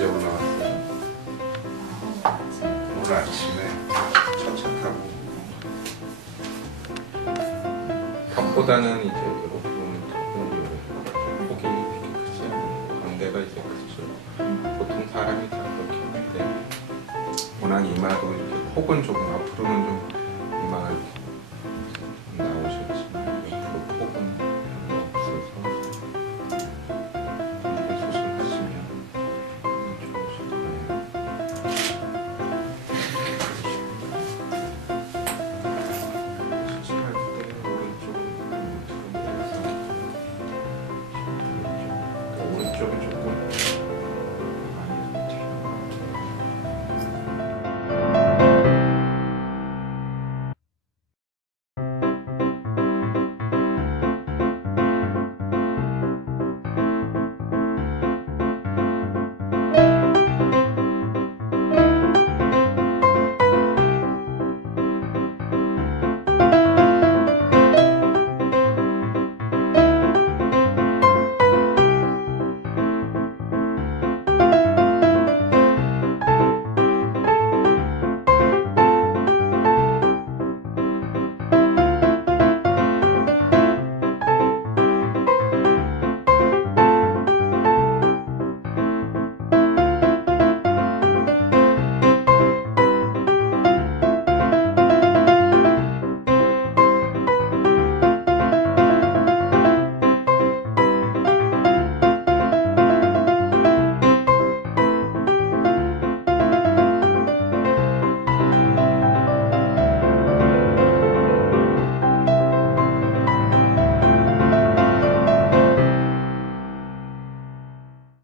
언제 올라왔어요? 오늘 아침에 첫차 타고. 턱보다는 이제 이렇게 보면 턱은 폭이 이렇게 크지 않고 광대가 이제 크죠. 보통 사람이 다 그렇게 하는데 워낙 이마도 이렇게 폭은 조금 앞으로는 좀